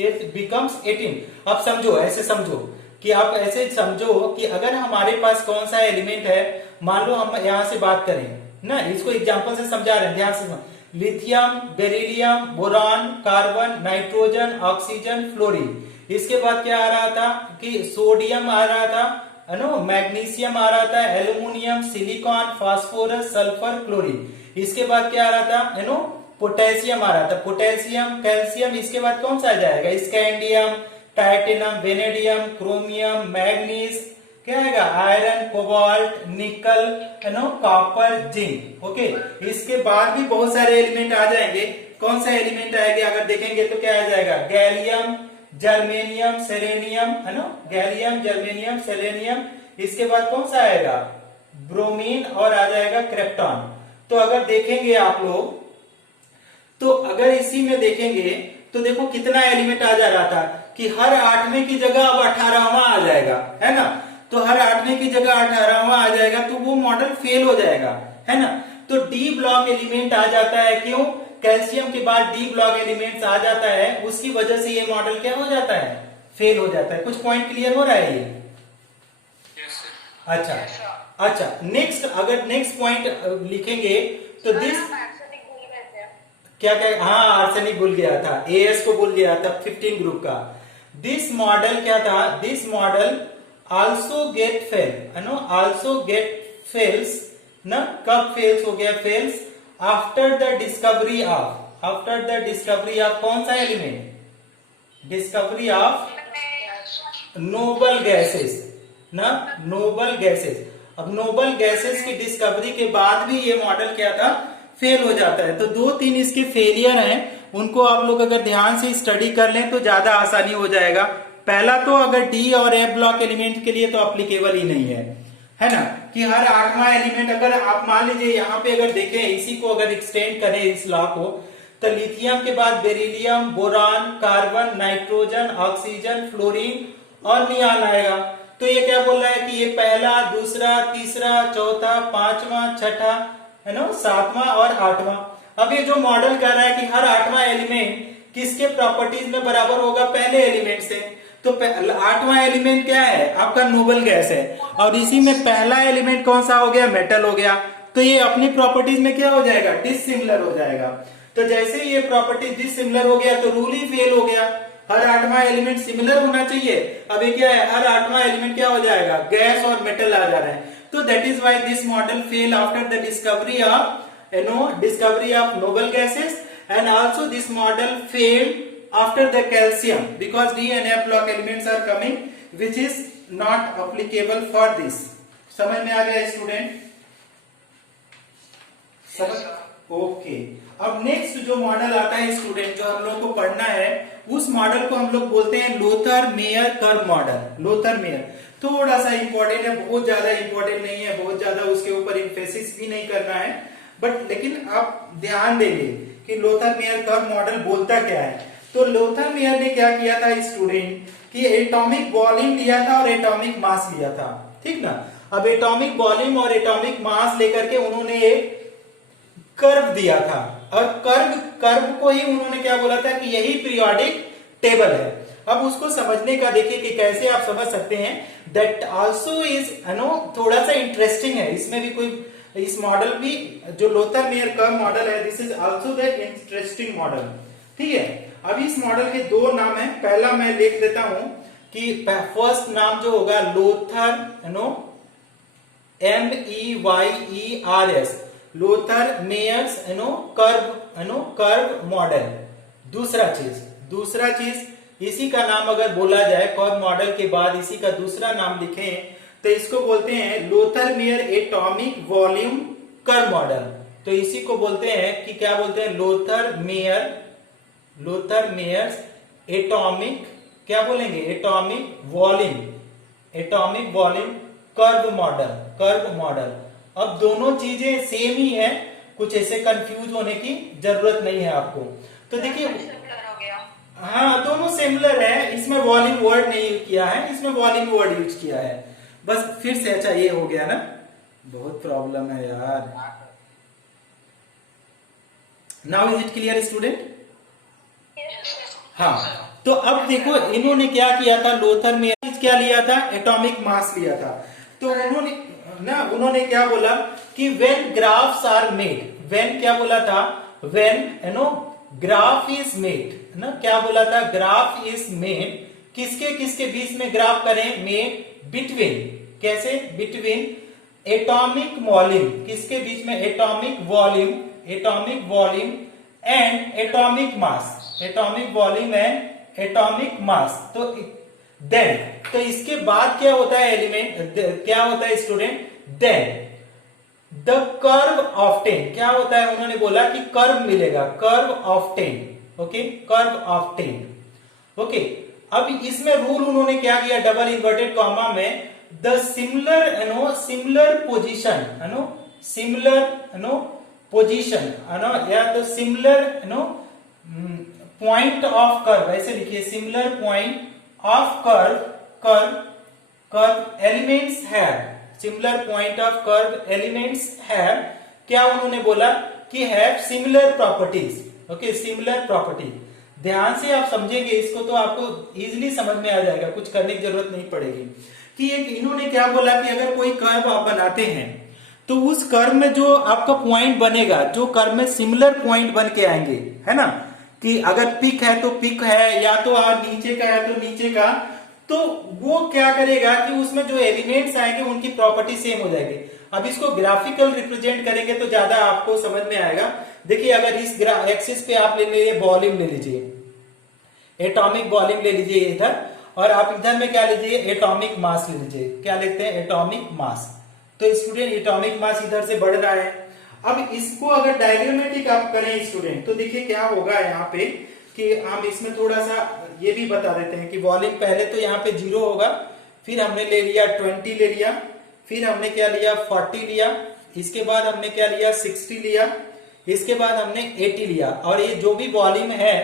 8th becomes 18। अब समझो, ऐसे समझो कि आप ऐसे समझो कि अगर हमारे पास कौन सा एलिमेंट है, मान लो हम यहां से बात करें ना, इसको एग्जांपल से समझा रहे हैं, ध्यान से lithium, beryllium, boron, carbon, nitrogen, oxygen, fluorine. इसके बाद क्या आ रहा था कि सोडियम आ रहा था, है ना, मैग्नीशियम आ रहा था, aluminium, silicon, phosphorus, sulphur, chlorine. इसके बाद क्या आ रहा था, है नो, पोटेशियम आ रहा था, पोटेशियम, कैल्शियम। इसके बाद कौन सा आ जाएगा, scandium, titanium, vanadium, chromium, manganese, क्या आएगा, आयरन, कोबाल्ट, निकल, है ना, कॉपर, जिंक। ओके, इसके बाद भी बहुत सारे एलिमेंट आ जाएंगे। कौन सा एलिमेंट आएंगे अगर देखेंगे तो क्या आ जाएगा, गैलियम, जर्मेनियम, सेलेनियम, है ना, गैलियम, जर्मेनियम, सेलेनियम। इसके बाद कौन सा आएगा, ब्रोमीन, और आ जाएगा क्रिप्टॉन। तो अगर देखेंगे आप लोग, तो अगर इसी में देखेंगे तो देखो कितना एलिमेंट आ जा रहा था कि हर 8वें की जगह अब 18वां आ जाएगा, है ना। तो हर 8वें की जगह 18वां आ जाएगा, तो वो मॉडल फेल हो जाएगा, है ना। तो डी ब्लॉक एलिमेंट आ जाता है, क्यों, कैल्शियम के बाद डी ब्लॉक एलिमेंट्स आ जाता है, उसकी वजह से ये मॉडल क्या हो जाता है, फेल हो जाता है। कुछ पॉइंट क्लियर हो रहा है ये? अच्छा, नेक्स्ट अगर नेक्स्ट पॉइंट लिखेंगे तो दिस क्या, हाँ आर्सेनिक भूल गया था, एएस को भूल गया था 15 ग्रुप का। दिस मॉडल क्या था, this model also get fail, है नो, आल्सो गेट फेल्स ना, कब फेल्स हो गया, fails after the discovery of, after the discovery of कौन सा element, discovery of noble gases ना, नोबल गैसेस। अब नोबल गैसेस की डिस्कवरी के बाद भी ये मॉडल क्या था, फेल हो जाता है। तो 2-3 इसके फेलियर हैं, उनको आप लोग अगर ध्यान से स्टडी कर लें तो ज्यादा आसानी हो जाएगा। पहला तो अगर डी और ए ब्लॉक एलिमेंट के लिए तो अप्लीकेबल ही नहीं है ना, कि हर 8वां एलिमेंट अगर आप मान लीजिए यहाँ पे अगर देखें, इसी को अगर एक्सटेंड करें इस लॉ को, तो लिथियम के बाद beryllium, boron, carbon, nitrogen, oxygen, fluorine और नियान आएगा। तो ये क्या बोल रहा है कि ये पहला, दूसरा, तीसरा, चौथा, 5वां, छठा, है ना, 7वां और 8वां। अब ये जो मॉडल कह रहा है कि हर 8वां एलिमेंट किसके प्रॉपर्टीज में बराबर होगा, पहले एलिमेंट से। तो 8वां एलिमेंट क्या है, आपका नोबल गैस है, और इसी में पहला एलिमेंट कौन सा हो गया, मेटल हो गया। तो ये अपनी प्रॉपर्टीज में क्या हो जाएगा, डिसिमिलर हो जाएगा। तो जैसे ये प्रॉपर्टी डिसिमिलर हो गया तो रूल ही फेल हो गया, हर 8वां एलिमेंट सिमिलर होना चाहिए। अब ये क्या है, हर 8वां एलिमेंट क्या हो जाएगा, गैस और मेटल आ जा रहा है। तो that is why this model fail after the discovery of discovery of noble gases, and also this model failed after the calcium because D and F block elements are coming which is not applicable for this। समझ में आ गया स्टूडेंट, समझ, ओके। अब नेक्स्ट जो मॉडल आता है स्टूडेंट, जो हम लोग को पढ़ना है, उस मॉडल को हम लोग बोलते हैं Lothar Meyer curve model. Lothar Meyer थोड़ा सा इंपॉर्टेंट है, बहुत ज्यादा इंपॉर्टेंट नहीं है, बहुत ज्यादा उसके ऊपर एम्फेसिस भी नहीं करना है, बट लेकिन आप ध्यान देंगे कि लोथर मेयर कर्व मॉडल बोलता क्या है। तो लोथर मेयर ने क्या किया था स्टूडेंट, कि एटॉमिक वॉल्यूम लिया था और एटॉमिक मास लिया था, ठीक ना। अब एटॉमिक वॉल्यूम और एटॉमिक मास लेकर के उन्होंने एक कर्व दिया था, और कर्व को ही उन्होंने क्या बोला था कि यही पीरियोडिक टेबल है। अब उसको समझने का देखिए कि कैसे आप समझ सकते हैं। दैट आल्सो इज थोड़ा सा इंटरेस्टिंग है, इसमें भी कोई, इस मॉडल भी जो लोथर मेयर कर्व मॉडल है, this is also the interesting model, ठीक है। अब इस मॉडल के दो नाम है, पहला मैं लिख देता हूं कि फर्स्ट नाम जो होगा Lothar, MEYERS, Lothar Meyers curve model. दूसरा चीज इसी का नाम अगर बोला जाए, कर्व मॉडल के बाद इसी का दूसरा नाम लिखें तो इसको बोलते हैं Lothar Meyer atomic volume curve model. तो इसी को बोलते हैं कि क्या बोलते हैं, लोथर मेयर्स एटॉमिक, क्या बोलेंगे, एटॉमिक वॉल्यूम कर्व मॉडल। अब दोनों चीजें सेम ही है, कुछ ऐसे कंफ्यूज होने की जरूरत नहीं है आपको। तो देखिए, हाँ दोनों सिमिलर है, इसमें वॉल्यूम वर्ड नहीं यूज किया है, इसमें वॉल्यूम वर्ड यूज किया है, बस फिर से। अच्छा ये हो गया ना, बहुत प्रॉब्लम है यार। Now is it clear student? हाँ, तो अब देखो इन्होंने क्या किया था, लोथर में क्या लिया था, एटॉमिक मास लिया था। तो उन्होंने क्या बोला कि when graphs are made, when क्या बोला था, व्हेन ग्राफ इज मेड ना, क्या बोला था, ग्राफ इज मेड, किसके किसके बीच में ग्राफ करें, मेड बिटवीन, कैसे, बिटवीन एटॉमिक वॉल्यूम, किसके बीच में, atomic volume and atomic mass, atomic volume and atomic mass. तो देन, तो इसके बाद क्या होता है एलिमेंट, क्या होता है student, then the curve of 10, क्या होता है, उन्होंने बोला कि कर्व मिलेगा, curve of 10, okay, curve of 10, okay. अब इसमें रूल उन्होंने क्या किया, डबल इन्वर्टेड कॉमा में, द सिमिलर पोजीशन या तो सिमिलर पॉइंट ऑफ कर्व, ऐसे लिखिए, similar point of curve elements है, similar point of curve elements है, क्या उन्होंने बोला कि have similar properties, okay, similar property. ध्यान से आप समझेंगे इसको तो आपको इजीली समझ में आ जाएगा, कुछ करने की जरूरत नहीं पड़ेगी। कि इन्होंने क्या बोला कि अगर कोई कर्व आप बनाते हैं तो उस कर्व में जो आपका पॉइंट बनेगा, जो कर्व में सिमिलर पॉइंट बन के आएंगे, है ना, कि अगर पिक है तो पिक है, या तो नीचे का है तो नीचे का, तो वो क्या करेगा कि उसमें जो एलिमेंट्स आएंगे उनकी प्रॉपर्टी सेम हो जाएगी। अब इसको ग्राफिकल रिप्रेजेंट करेंगे तो ज्यादा आपको समझ में आएगा देखिए अगर इस एक्सिस पे आप ले लीजिए वॉल्यूम ले लीजिए, एटॉमिक वॉल्यूम ले लीजिए इधर, और आप इधर में क्या लीजिए एटॉमिक मास ले लीजिए, क्या लिखते हैं एटॉमिक मास। तो स्टूडेंट एटॉमिक मास इधर से बढ़ रहा है। अब इसको अगर डायग्रामेटिक आप करें स्टूडेंट तो देखिए क्या होगा यहाँ पे कि हम इसमें थोड़ा सा ये भी बता देते हैं कि वॉल्यूम पहले तो यहाँ पे 0 होगा, फिर हमने ले लिया 20 ले लिया, फिर हमने क्या लिया 40 लिया, इसके बाद हमने क्या लिया 60 लिया, इसके बाद हमने 80 लिया, और ये जो भी वॉल्यूम है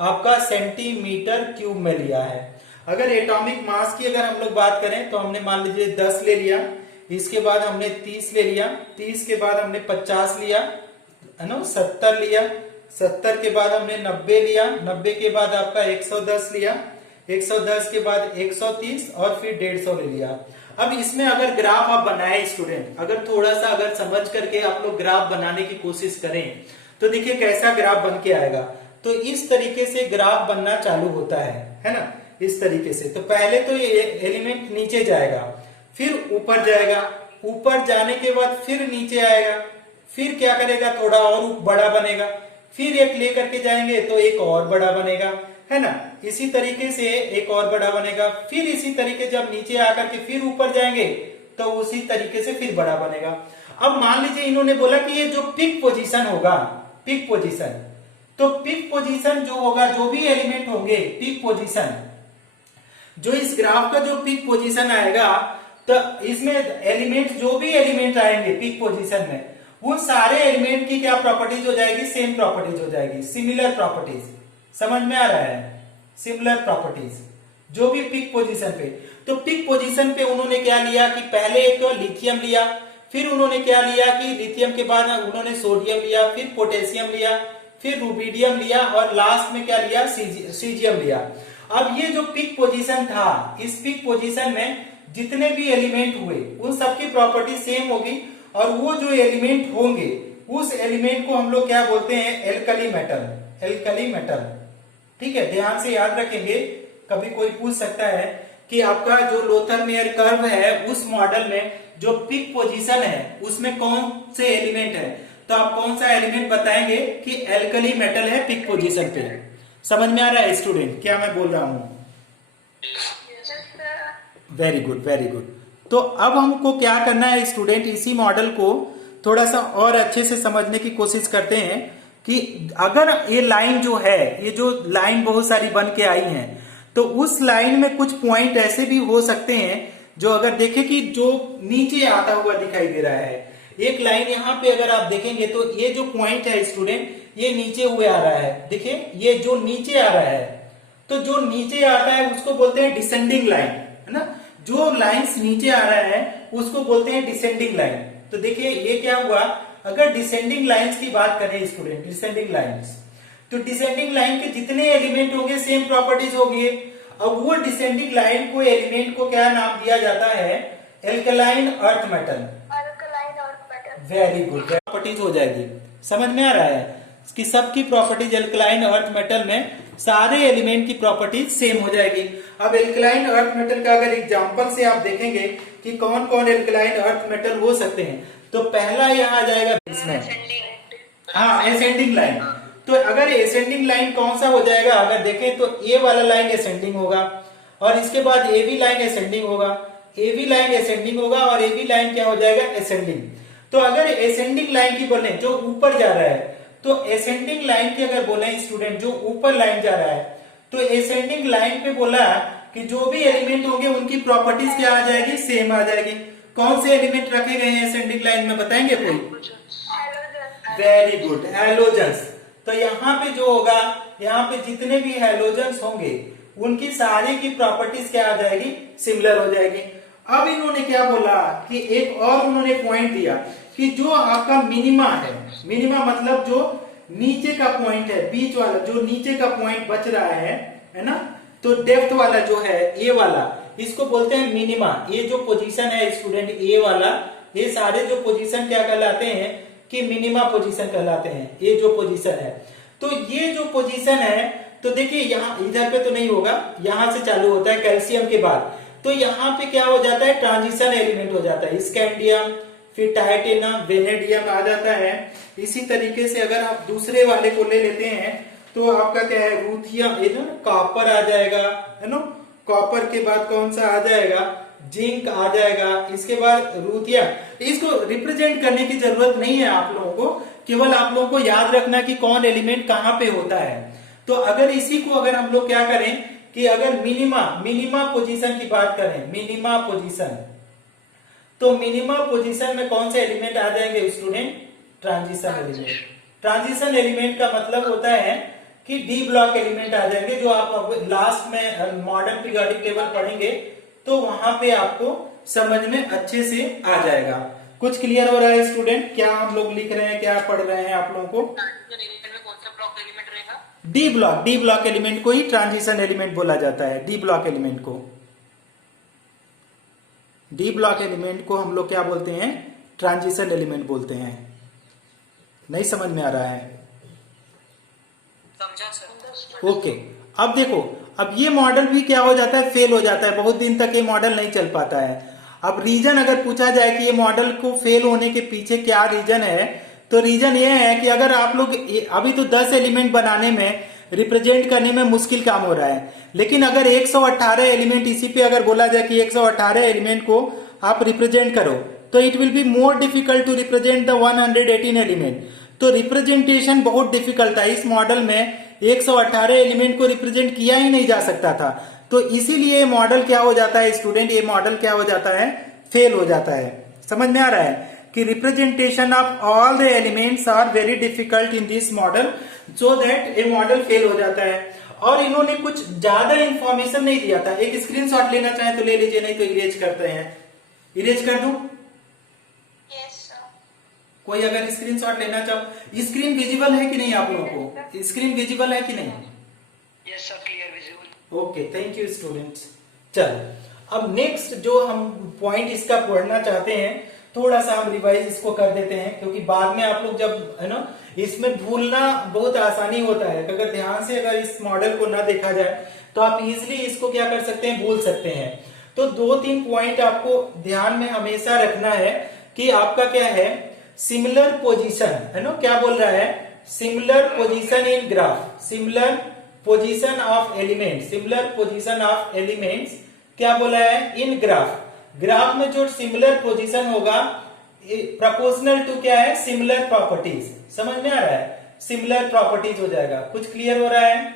आपका सेंटीमीटर क्यूब में लिया है। अगर एटॉमिक मास की अगर हम लोग बात करें तो हमने मान लीजिए 10 ले लिया, इसके बाद हमने 30 ले लिया, 30 के बाद हमने 50 लिया, है ना, 70 लिया, 70 के बाद हमने 90 लिया, 90 के बाद आपका 110 लिया, 110 के बाद 130 और फिर 150 ले लिया। अब इसमें अगर ग्राफ आप बनाए स्टूडेंट, अगर थोड़ा सा अगर समझ करके आप लोग ग्राफ बनाने की कोशिश करें तो देखिए कैसा ग्राफ बन के आएगा। तो इस तरीके से ग्राफ बनना चालू होता है ना, इस तरीके से। तो पहले तो ये एलिमेंट नीचे जाएगा, फिर ऊपर जाएगा, ऊपर जाने के बाद फिर नीचे आएगा, फिर क्या करेगा थोड़ा और बड़ा बनेगा, फिर एक लेकर के जाएंगे तो एक और बड़ा बनेगा, है ना, इसी तरीके से एक और बड़ा बनेगा, फिर इसी तरीके जब नीचे आकर के फिर ऊपर जाएंगे तो उसी तरीके से फिर बड़ा बनेगा। अब मान लीजिए इन्होंने बोला कि ये जो पिक पोजीशन होगा, पिक पोजीशन, तो पिक पोजीशन जो होगा, जो भी एलिमेंट होंगे पिक पोजीशन, जो इस ग्राफ का जो पिक पोजीशन आएगा, तो इसमें एलिमेंट जो भी एलिमेंट आएंगे पिक पोजीशन में, वो सारे एलिमेंट की क्या प्रॉपर्टीज हो जाएगी, सेम प्रॉपर्टीज हो जाएगी, सिमिलर प्रॉपर्टीज। समझ में आ रहा है, सिमिलर प्रॉपर्टीज जो भी पिक पोजीशन पे। तो पिक पोजीशन पे उन्होंने क्या लिया कि पहले एक तो लिथियम लिया, फिर उन्होंने क्या लिया कि लिथियम के बाद उन्होंने सोडियम लिया, फिर पोटेशियम लिया, फिर रुबिडियम लिया, और लास्ट में क्या लिया सीजियम लिया। अब ये जो पिक पोजीशन था, इस पिक पोजीशन में जितने भी एलिमेंट हुए उन सबकी प्रॉपर्टी सेम होगी, और वो जो एलिमेंट होंगे उस एलिमेंट को हम लोग क्या बोलते हैं, एल्कली मेटल, एल्कली मेटल। ठीक है, ध्यान से याद रखेंगे, कभी कोई पूछ सकता है कि आपका जो लोथर-मेयर कर्व है उस मॉडल में जो पिक पोजीशन है उसमें कौन से एलिमेंट है, तो आप कौन सा एलिमेंट बताएंगे कि एल्कली मेटल है पिक पोजीशन पे। समझ में आ रहा है स्टूडेंट क्या मैं बोल रहा हूं? Very good, very good. तो अब हमको क्या करना है स्टूडेंट, इसी मॉडल को थोड़ा सा और अच्छे से समझने की कोशिश करते हैं कि अगर ये लाइन जो है, ये जो लाइन बहुत सारी बन के आई हैं, तो उस लाइन में कुछ पॉइंट ऐसे भी हो सकते हैं जो अगर देखें कि जो नीचे आता हुआ दिखाई दे रहा है। एक लाइन यहाँ पे अगर आप देखेंगे तो ये जो पॉइंट है स्टूडेंट, ये नीचे हुए आ रहा है, देखिए ये जो नीचे आ रहा है, तो जो नीचे आता है उसको बोलते हैं डिसेंडिंग लाइन, है ना, जो लाइंस नीचे आ रहा है उसको बोलते हैं डिसेंडिंग लाइन। तो देखिए ये क्या हुआ, अगर डिसेंडिंग लाइंस की बात करें स्टूडेंट, डिसेंडिंग लाइंस, तो डिसेंडिंग लाइन के जितने एलिमेंट होंगे सेम प्रॉपर्टीज होगी। अब वो डिसेंडिंग लाइन को एलिमेंट को क्या नाम दिया जाता है, alkaline earth metal. Very good, properties हो जाएगी। समझ में आ रहा है कि सबकी प्रॉपर्टीज एल्कलाइन अर्थ मेटल में सारे एलिमेंट की प्रॉपर्टीज सेम हो जाएगी। अब एल्कलाइन अर्थ मेटल का अगर एग्जांपल से आप देखेंगे कि कौन कौन एल्कलाइन अर्थ मेटल हो सकते हैं, तो पहला यहाँ आ जाएगा इसमें, हाँ, एसेंडिंग लाइन। तो अगर एसेंडिंग लाइन कौन सा हो जाएगा, अगर देखें तो ए वाला लाइन एसेंडिंग होगा, और इसके बाद ए बी लाइन एसेंडिंग होगा, ए बी लाइन एसेंडिंग होगा, और ए बी लाइन क्या हो जाएगा, एसेंडिंग। तो अगर एसेंडिंग लाइन की बोले जो ऊपर जा रहा है, तो एसेंडिंग लाइन की अगर बोले स्टूडेंट जो ऊपर लाइन जा रहा है, तो एसेंडिंग लाइन पे बोला कि जो भी एलिमेंट होंगे उनकी प्रॉपर्टीज क्या आ जाएगी, सेम आ जाएगी। कौन से एलिमेंट रखे गए हैं एसेंडिंग लाइन में, बताएंगे कोई? Very good, halogens. तो यहाँ पे जो होगा, यहाँ पे जितने भी हैलोजेंस होंगे उनकी सारे की प्रॉपर्टीज क्या आ जाएगी, सिमिलर हो जाएगी। अब इन्होंने क्या बोला कि एक और उन्होंने पॉइंट दिया कि जो आपका मिनिमा है, मिनिमा मतलब जो नीचे का पॉइंट है, बीच वाला जो नीचे का पॉइंट बच रहा है ना, तो डेप्थ वाला जो है ए वाला, इसको बोलते हैं मिनिमा। ये जो पोजीशन है स्टूडेंट ए वाला, ये सारे जो पोजीशन क्या कहलाते हैं कि मिनिमा पोजीशन कहलाते हैं, ये जो पोजीशन है। तो ये जो पोजीशन है, तो देखिए यहाँ इधर पे तो नहीं होगा, यहां से चालू होता है कैल्शियम के बाद, तो यहाँ पे क्या हो जाता है, ट्रांजिशन एलिमेंट हो जाता है, स्कैंडियम, फिर टाइटेनियम, वेनेडियम आ जाता है। इसी तरीके से अगर आप दूसरे वाले को ले लेते हैं तो आपका क्या है, रूथियम, कॉपर आ जाएगा, है ना। कॉपर के बाद कौन सा आ जाएगा, जिंक आ जाएगा। इसके बाद रूथियम। इसको रिप्रेजेंट करने की जरूरत नहीं है आप लोगों को, केवल आप लोगों को याद रखना कि कौन एलिमेंट कहाँ पे होता है। तो अगर इसी को अगर हम लोग क्या करें कि अगर मिनिमा पोजीशन की बात करें, मिनिमा पोजीशन, तो मिनिमा पोजीशन में कौन से एलिमेंट आ जाएंगे student, transition element. Transition element का मतलब होता है कि डी ब्लॉक एलिमेंट आ जाएंगे, जो आप लास्ट में मॉडर्न पीरियोडिक टेबल पढ़ेंगे तो वहां पे आपको समझ में अच्छे से आ जाएगा। कुछ क्लियर हो रहा है स्टूडेंट, क्या हम लोग लिख रहे हैं, क्या पढ़ रहे हैं आप लोगों को। डी ब्लॉक एलिमेंट को ही ट्रांजिशन एलिमेंट बोला जाता है। डी ब्लॉक एलिमेंट को हम लोग क्या बोलते हैं, ट्रांजिशन एलिमेंट बोलते हैं। नहीं समझ में आ रहा है, समझा सर। ओके। अब देखो, अब ये मॉडल भी क्या हो जाता है, फेल हो जाता है, बहुत दिन तक ये मॉडल नहीं चल पाता है। अब रीजन अगर पूछा जाए कि ये मॉडल को फेल होने के पीछे क्या रीजन है, तो रीजन ये है कि अगर आप लोग अभी तो 10 एलिमेंट बनाने में, रिप्रेजेंट करने में मुश्किल काम हो रहा है, लेकिन अगर 118 एलिमेंट इसी पे अगर बोला जाए कि 118 एलिमेंट को आप रिप्रेजेंट करो, तो it will be more difficult to represent the 118 element. तो रिप्रेजेंटेशन बहुत डिफिकल्ट था। इस मॉडल में 118 एलिमेंट को रिप्रेजेंट किया ही नहीं जा सकता था। तो इसीलिए मॉडल क्या हो जाता है स्टूडेंट, ये मॉडल क्या हो जाता है, फेल हो जाता है। समझ में आ रहा है कि representation of all the elements are very difficult in this model, so that a model fail हो जाता है। और इन्होंने कुछ ज्यादा इंफॉर्मेशन नहीं दिया था। एक स्क्रीनशॉट लेना चाहे तो ले लीजिए, नहीं तो इरेज करते हैं। इरेज कर दूं? कोई अगर स्क्रीनशॉट लेना चाहो, स्क्रीन विजिबल है कि नहीं आप लोगों को, स्क्रीन विजिबल है कि नहीं? Yes sir, clear visible. Okay, thank you students. चलो अब नेक्स्ट जो हम पॉइंट इसका पढ़ना चाहते हैं, थोड़ा सा हम रिवाइज इसको कर देते हैं, क्योंकि बाद में आप लोग जब, है ना, इसमें भूलना बहुत आसानी होता है। अगर ध्यान से अगर इस मॉडल को ना देखा जाए तो आप इजिली इसको क्या कर सकते हैं, भूल सकते हैं। तो 2-3 पॉइंट आपको ध्यान में हमेशा रखना है कि आपका क्या है, सिमिलर पोजीशन, है ना, क्या बोल रहा है, similar position in graph, similar position of element, similar position of elements क्या बोला है, इन ग्राफ। ग्राफ में जो सिमिलर पोजीशन होगा प्रोपोर्शनल टू क्या है, सिमिलर प्रॉपर्टीज। समझ में आ रहा है, सिमिलर प्रॉपर्टीज हो जाएगा। कुछ क्लियर हो रहा है?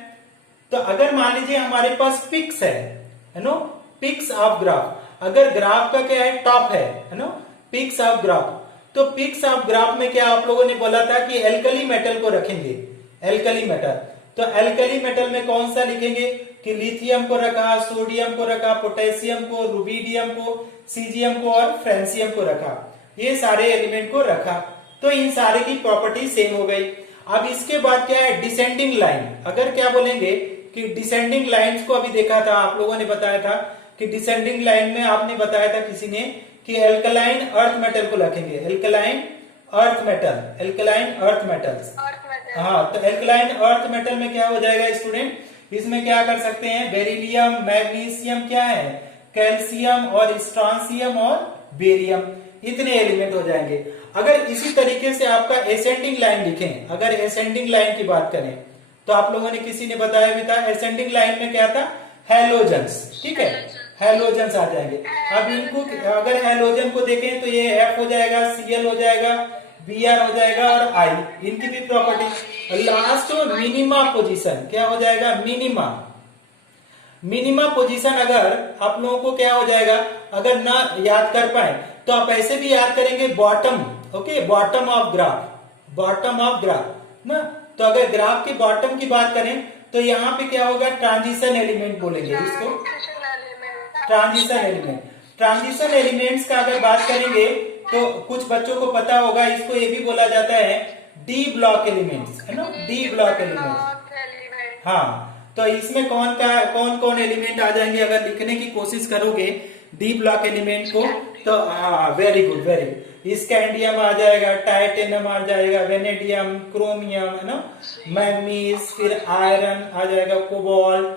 तो अगर मान लीजिए हमारे पास पिक्स है नो, पिक्स ऑफ ग्राफ, अगर ग्राफ का क्या है, टॉप है नो, पिक्स ऑफ ग्राफ, तो पिक्स ऑफ ग्राफ में क्या आप लोगों ने बोला था कि एल्कली मेटल को रखेंगे, एल्कली मेटल। तो एल्कली मेटल में कौन सा लिखेंगे कि लिथियम को रखा, सोडियम को रखा, पोटेशियम को, रुबिडियम को, सीजियम को और फ्रेंसियम को रखा, ये सारे एलिमेंट को रखा। तो इन सारे की प्रॉपर्टी सेम हो गई। अब इसके बाद क्या है, डिसेंडिंग लाइन। अगर क्या बोलेंगे कि डिसेंडिंग लाइंस को अभी देखा था, आप लोगों ने बताया था कि डिसेंडिंग लाइन में आपने बताया था किसी ने कि एल्कलाइन अर्थ मेटल को रखेंगे, alkaline earth metal, alkaline earth metals. हाँ, तो एल्कलाइन अर्थ मेटल में क्या हो जाएगा स्टूडेंट, इसमें क्या कर सकते हैं, बेरिलियम, मैग्नीशियम, क्या है, कैल्शियम और स्ट्रांसियम और बेरियम, इतने एलिमेंट हो जाएंगे। अगर इसी तरीके से आपका एसेंडिंग लाइन लिखें, अगर एसेंडिंग लाइन की बात करें तो आप लोगों ने, किसी ने बताया भी था, एसेंडिंग लाइन में क्या था, हैलोजन्स, ठीक है, हैलोजन्स आ जाएंगे। अब इनको अगर हैलोजन को देखें तो ये F हो जाएगा, Cl हो जाएगा, Br हो जाएगा और I, इनकी भी प्रॉपर्टी। लास्ट मिनिमा पोजीशन क्या हो जाएगा, मिनिमा। मिनिमा पोजीशन अगर आप लोगों को क्या हो जाएगा, अगर ना याद कर पाए तो आप ऐसे भी याद करेंगे, bottom, okay, bottom of graph, bottom of graph ना। तो अगर ग्राफ के बॉटम की बात करें तो यहाँ पे क्या होगा, ट्रांजिशन एलिमेंट बोलेंगे इसको, ट्रांजिशन एलिमेंट। ट्रांजिशन एलिमेंट्स का अगर बात करेंगे तो कुछ बच्चों को पता होगा, इसको ये भी बोला जाता है डी ब्लॉक एलिमेंट्स, है ना, डी ब्लॉक एलिमेंट। हाँ, तो इसमें कौन कौन एलिमेंट आ जाएंगे अगर लिखने की कोशिश करोगे डी ब्लॉक एलिमेंट को, तो हाँ, very good, very good. Scandium आ जाएगा, टाइटेनियम आ जाएगा, वेनेडियम, क्रोमियम, है ना, मैग्नीज, फिर आयरन आ जाएगा, कोबाल्ट,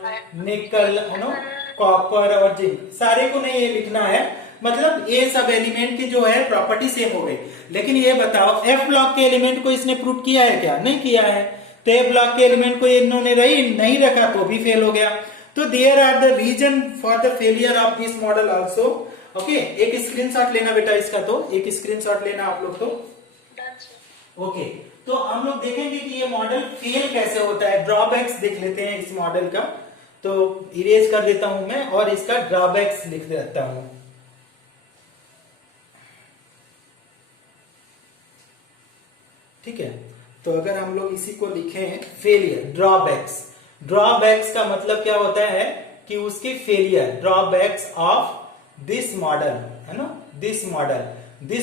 निकल, है ना, कॉपर और जिंक। सारे को नहीं ये लिखना है, मतलब ये सब एलिमेंट की जो है प्रॉपर्टी सेम हो गई। लेकिन ये बताओ एफ ब्लॉक के एलिमेंट को इसने प्रूव किया है क्या? नहीं किया है। तो ए ब्लॉक के एलिमेंट को इन्होंने नहीं रखा तो भी फेल हो गया। तो there are the reason for the failure of this model also. Okay, एक स्क्रीनशॉट लेना बेटा इसका, तो एक स्क्रीनशॉट लेना आप लोग। तो ओके, तो हम लोग देखेंगे कि ये मॉडल फेल कैसे होता है। ड्रॉबैक्स देख लेते हैं इस मॉडल का। तो इरेज कर देता हूं मैं और इसका ड्रॉबैक्स लिख देता हूं। ठीक है, तो अगर हम लोग इसी को लिखें फेलियर, ड्रॉबैक्स का मतलब क्या होता है कि उसकी failure, drawbacks of this model, है ना, दिस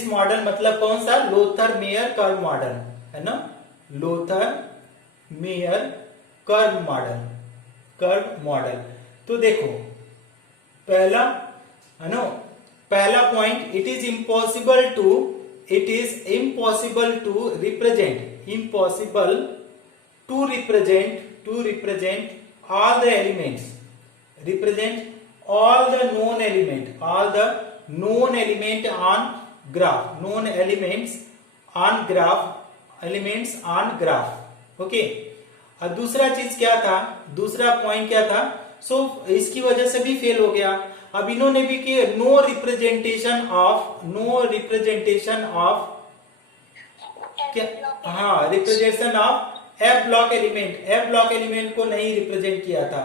मॉडल मतलब कौन सा? लोथर मेयर कर्व मॉडल, है ना, लोथर मेयर कर्व मॉडल। तो देखो पहला, है ना, पहला point, it is impossible to represent all the elements, represent all the known element on graph, okay. और दूसरा चीज क्या था, दूसरा पॉइंट क्या था? सो इसकी वजह से भी फेल हो गया। अब इन्होंने भी किया नो रिप्रेजेंटेशन ऑफ क्या? हाँ, representation of F block element को नहीं रिप्रेजेंट किया था।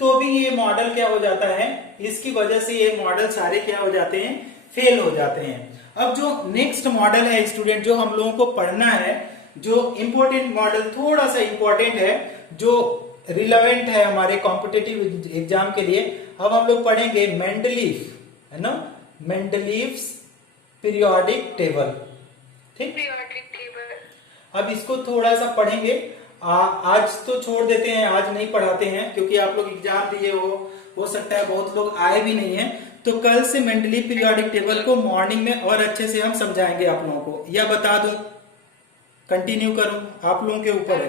तो भी ये मॉडल क्या हो जाता है, इसकी वजह से ये मॉडल सारे क्या हो जाते हैं? फेल हो जाते हैं। अब जो नेक्स्ट मॉडल है स्टूडेंट, जो हम लोगों को पढ़ना है, जो इंपॉर्टेंट मॉडल, थोड़ा सा इंपॉर्टेंट है, जो रिलेवेंट है हमारे कॉम्पिटिटिव एग्जाम के लिए। अब हम लोग पढ़ेंगे मेंडलीफ, है ना, मेंडलीव्स पीरियोडिक टेबल। ठीक, अब इसको थोड़ा सा पढ़ेंगे। आज तो छोड़ देते हैं, आज नहीं पढ़ाते हैं क्योंकि आप लोग एग्जाम दिए हो सकता है बहुत लोग आए भी नहीं हैं। तो कल से मेंडलीव पीरियोडिक टेबल को मॉर्निंग में और अच्छे से हम समझाएंगे आप लोगों को, या बता दूं, कंटिन्यू करूं, आप लोगों के ऊपर है।